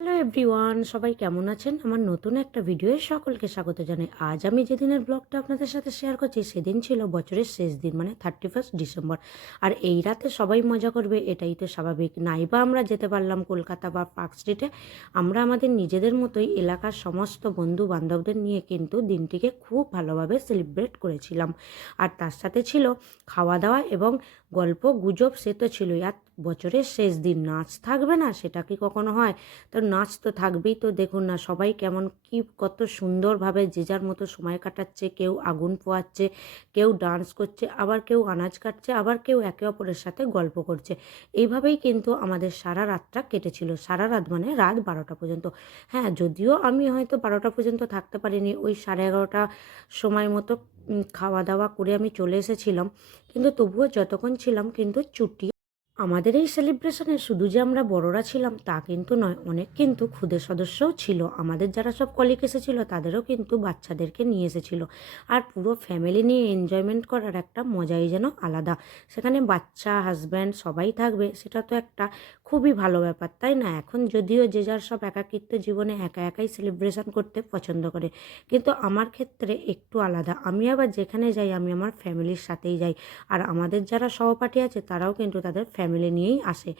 Hello everyone, সবাই কেমন আছেন? আমার নতুন একটা ভিডিওয়ে সকলকে স্বাগত জানাই। আজ আমি যেদিনের ব্লগটা আপনাদের সাথে শেয়ার করছি, সেদিন ছিল বছরের শেষ দিন মানে থার্টি ফার্স্ট ডিসেম্বর। আর এই রাতে সবাই মজা করবে, এটাই তো স্বাভাবিক। নাইবা আমরা যেতে পারলাম কলকাতা বা পার্ক স্ট্রিটে আমরা আমাদের নিজেদের মতোই এলাকার সমস্ত বন্ধু বান্ধবদের নিয়ে কিন্তু দিনটিকে খুব ভালোভাবে সেলিব্রেট করেছিলাম। আর তার সাথে ছিল খাওয়া দাওয়া এবং গল্প গুজব সে তো ছিলই। আর বছরের শেষ দিন, নাচ থাকবে না, সেটা কি কখনো হয়? তো নাচ তো থাকবেই তো। দেখুন না, সবাই কেমন কি, কত সুন্দরভাবে যে যার মতো সময় কাটাচ্ছে, কেউ আগুন পোয়াচ্ছে, কেউ ডান্স করছে, আবার কেউ আনাজ কাটছে, আবার কেউ একে অপরের সাথে গল্প করছে। এইভাবেই কিন্তু আমাদের সারা রাতটা কেটেছিল, সারা রাত মানে রাত বারোটা পর্যন্ত। হ্যাঁ যদিও আমি হয়তো বারোটা পর্যন্ত থাকতে পারিনি, ওই সাড়ে এগারোটা সময় মতো খাওয়া দাওয়া করে আমি চলে এসেছিলাম। কিন্তু তবুও যতক্ষণ ছিলাম কিন্তু ছুটি আমাদের এই সেলিব্রেশনে শুধু যে আমরা বড়রা ছিলাম তা কিন্তু নয়, অনেক কিন্তু খুদের সদস্যও ছিল। আমাদের যারা সব কলিগ এসেছিল, তাদেরও কিন্তু বাচ্চাদেরকে নিয়ে এসেছিল। আর পুরো ফ্যামিলি নিয়ে এনজয়মেন্ট করার একটা মজাই যেন আলাদা। সেখানে বাচ্চা হাজব্যান্ড সবাই থাকবে, সেটা তো একটা খুবই ভালো ব্যাপার, তাই না? এখন যদিও যে যার সব একাকিত্ব জীবনে একা একাই সেলিব্রেশন করতে পছন্দ করে, কিন্তু আমার ক্ষেত্রে একটু আলাদা। আমি আবার যেখানে যাই, আমি আমার ফ্যামিলির সাথেই যাই। আর আমাদের যারা সহপাঠী আছে, তারাও কিন্তু তাদের ফ্যামিলি নিয়েই আসে।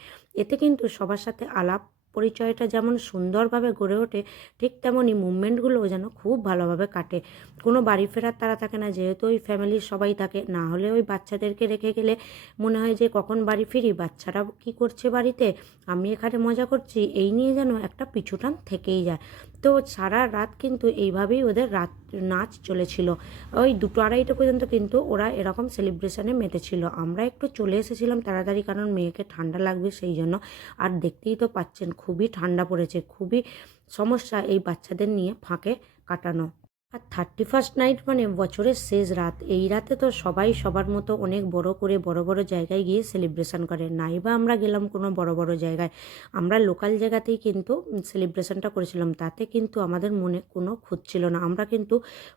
এতে কিন্তু সবার সাথে আলাপ পরিচয়টা যেমন সুন্দরভাবে গড়ে ওঠে, ঠিক তেমনই মুভমেন্টগুলোও যেন খুব ভালোভাবে কাটে। কোনো বাড়ি ফেরার তারা থাকে না, যেহেতু ওই ফ্যামিলির সবাই থাকে, না হলে ওই বাচ্চাদেরকে রেখে গেলে মনে হয় যে কখন বাড়ি ফিরি, বাচ্চারা কি করছে বাড়িতে? আমি এখানে মজা করছি, এই নিয়ে যেন একটা পিছুটান থেকেই যায়। তো সারা রাত কিন্তু এইভাবেই ওদের রাত, নাচ চলেছিল। ওই দুটো আড়াইটা পর্যন্ত কিন্তু ওরা এরকম সেলিব্রেশনে মেতেছিল। আমরা একটু চলে এসেছিলাম তাড়াতাড়ি কারণ মেয়েকে ঠান্ডা লাগবে সেই জন্য। আর দেখতেই তো পাচ্ছেন খুবই ঠান্ডা পড়েছে, খুবই সমস্যা এই বাচ্চাদের নিয়ে ফাঁকে কাটানো। আর থার্টি ফার্স্ট নাইট মানে বছরের শেষ রাত। এই রাতে তো সবাই সবার মতো অনেক বড় করে বড় বড় জায়গায় গিয়ে সেলিব্রেশন করে। নাই বা আমরা গেলাম কোনো বড় বড় জায়গায়। আমরা লোকাল জায়গাতেই কিন্তু সেলিব্রেশনটা করেছিলাম। তাতে কিন্তু আমাদের মনে কোনো খুঁত ছিল না। আমরা কিন্তু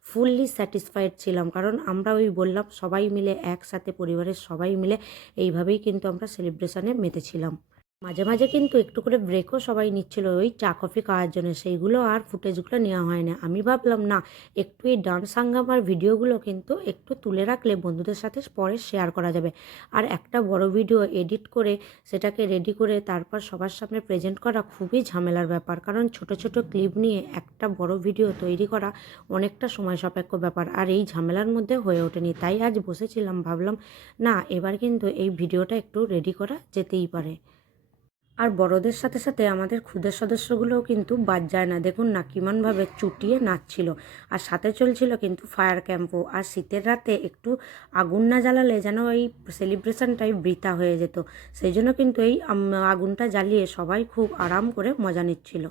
ফুললি স্যাটিসফাইড ছিলাম। কারণ আমরা ওই বললাম সবাই মিলে একসাথে পরিবারের সবাই মিলে এইভাবেই কিন্তু আমরা সেলিব্রেশনে মেতেছিলাম। মাঝে মাঝে কিন্তু একটু করে ব্রেকও সবাই নিচ্ছিল। ওই চা কফি খাওয়ার জন্য। সেইগুলো আর ফুটেজগুলো নেওয়া হয় না। আমি ভাবলাম, না, একটু এই ডান্স সাঙ্গামার ভিডিওগুলো কিন্তু একটু তুলে রাখলে বন্ধুদের সাথে পরে শেয়ার করা যাবে। আর একটা বড় ভিডিও এডিট করে সেটাকে রেডি করে তারপর সবার সামনে প্রেজেন্ট করা খুবই ঝামেলার ব্যাপার। কারণ ছোট ছোট ক্লিপ নিয়ে একটা বড় ভিডিও তৈরি করা অনেকটা সময় সাপেক্ষ ব্যাপার। আর এই ঝামেলার মধ্যে হয়ে ওঠেনি। তাই আজ বসেছিলাম, ভাবলাম, না, এবার কিন্তু এই ভিডিওটা একটু রেডি করা যেতেই পারে। আর বড়দের সাথে সাথে আমাদের ক্ষুদের সদস্যগুলোও কিন্তু বাদ যায় না। দেখুন না কিমানভাবে চুটিয়ে নাচছিল। আর সাথে চলছিল কিন্তু ফায়ার ক্যাম্পও। আর শীতের রাতে একটু আগুন না জ্বালালে যেন এই সেলিব্রেশনটাই বৃথা হয়ে যেত। সেই জন্য কিন্তু এই আগুনটা জ্বালিয়ে সবাই খুব আরাম করে মজা নিচ্ছিল।